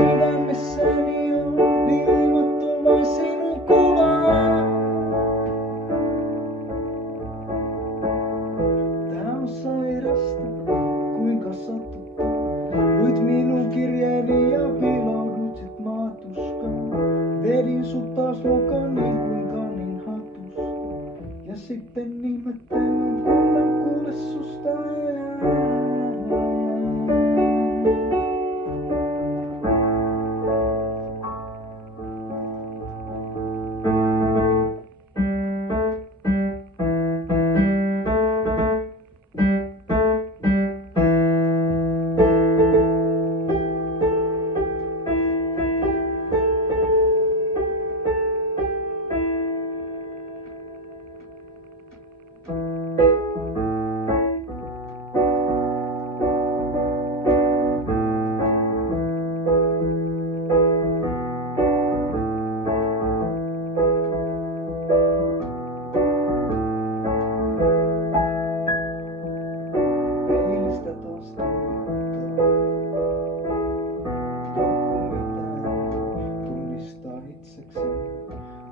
Sydämessäni on liimattu vain sinun kuvaa. Tää on sairasta, kuinka satuttu. Luit minun kirjeeni ja piiloudut sit maatuskaan. Vedin sut taas mukaan niin kuin kanin hatusta. Ja sitten ihmettelen, kun en kuule susta enää.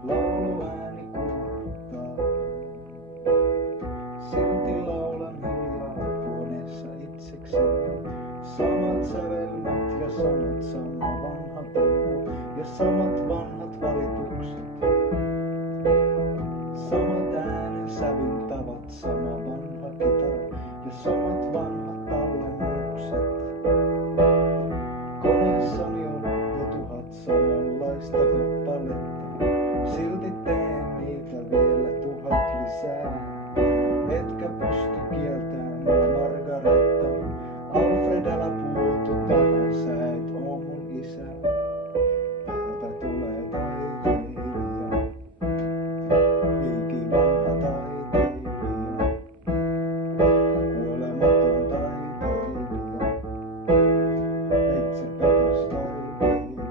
Lauluääni kuorruttaa. Silti laulan hiljaa huoneessa itsekseni. Samat sävelmät ja sanat, sama vanha tempo ja samat vanhat valitukset. Samat äänen sävyn tavat, sama vanha kitara ja samat vanhat tallennukset. Koneessani on jo 1000 samanlaista kappaletta. Silti teen niitä vielä 1000 lisää. Etkä pysty kieltämään Margaretta. Alfred, älä puutu tähän, sä et oo mun isä. Täältä tulee taiteilija, ikivanha taiteilija, kuolematon taiteilija, itsepetos taiteilija.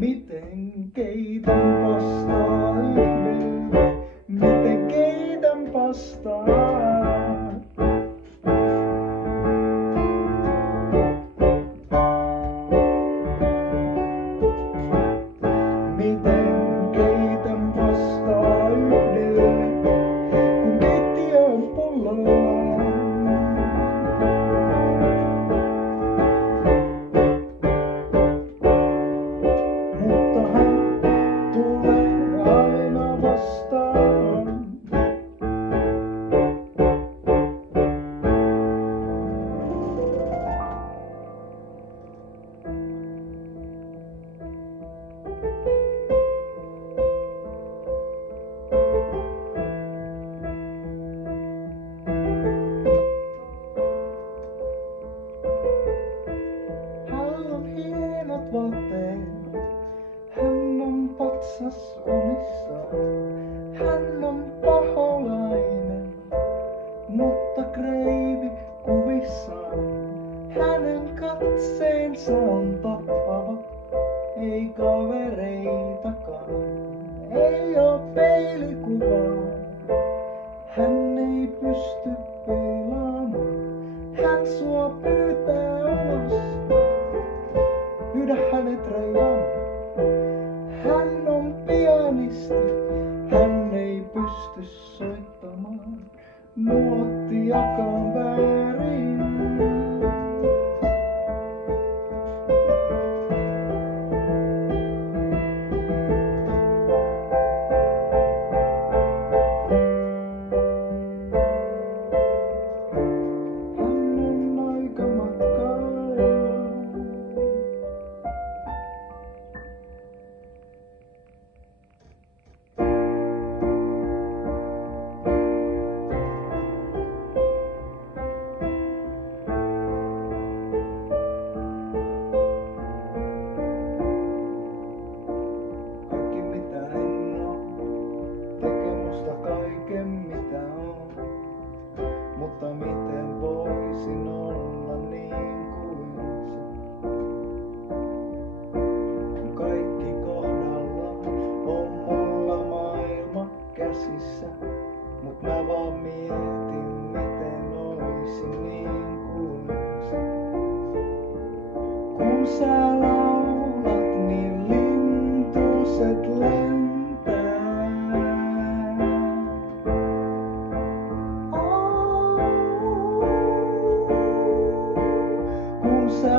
Miten keitän pastaa yhden? Miten keitän pastaa? Miten keitän pastaa yhdelle, kun keittiö on pullollaan? Mutta hän tulee aina vastaan. Hän on hienot vaatteet. Hän on patsas unissaan. Hän on paholainen, mutta kreivi kuvissaan. Hänen katseensa on tappava, ei kavereitakaan. Ei oo peilikuvaa, hän ei pysty peilaamaan. Hän sua pyytää ulos, pyydä hänet reilaamaan. Hän on pianisti, hän ei pysty soittamaan nuottiakaan väärin.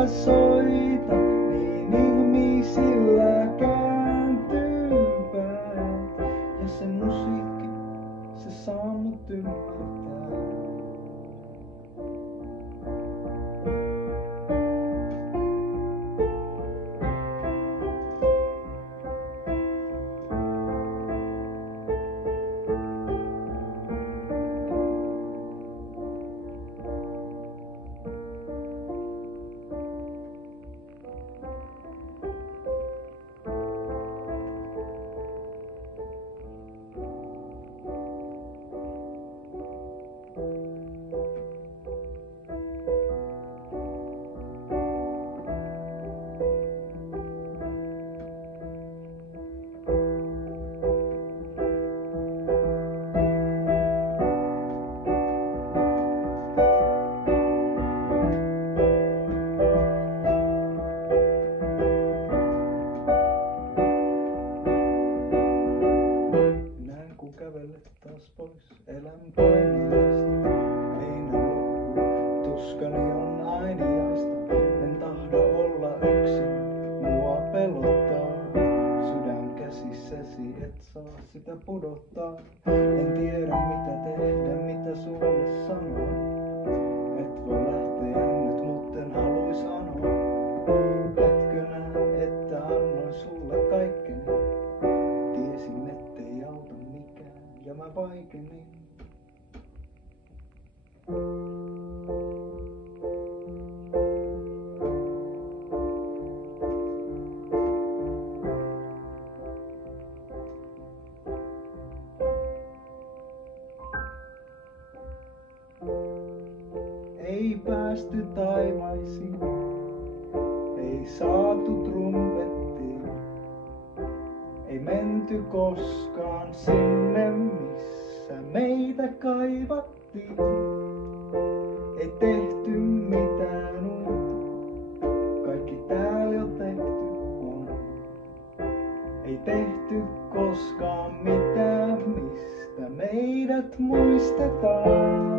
sä soitat, niin ihmisillä kääntyy päät. Ja se musiikki, se saa mut ymmärtää. Kävelet taas pois elämän painiaista. Heinä loppuu, tuskani on ainiaista. En tahdo olla yksin, mua pelottaa. Sydän käsissäsi, et saa sitä pudottaa. En tiedä mitä tehdä, mitä sulle sanoa. Et voi lähteä nyt, mutten haluis anoa. Etkö näe, että annoin sulle kaikkeni? Tiesin, ettei auta mikään, ja mä vaikenin. Ei päästy taivaisiin, ei saatu trumpettiin. Ei menty koskaan sinne, missä meitä kaivattiin. Ei tehty mitään uutta, kaikki täällä jo tehty on. Ei tehty koskaan mitään, mistä meidät muistetaan.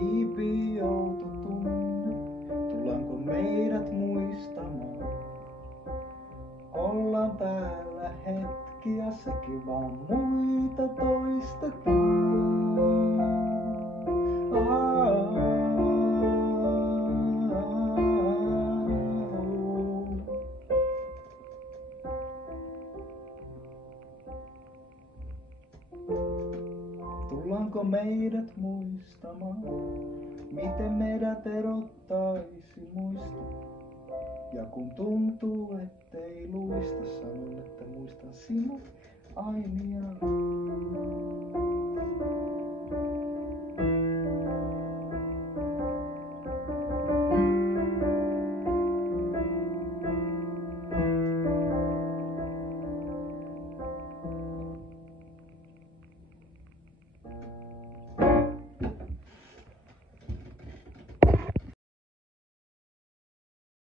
Hiipii outo tunne, tullaanko meidät muistamaan? Ollaan täällä hetkiä, sekin vaan muita toistetaan. Tullaanko meidät muistamaan, miten meidät erottaisi muista? Ja kun tuntuu, ettei luista, sanon, että muistan sinut aina.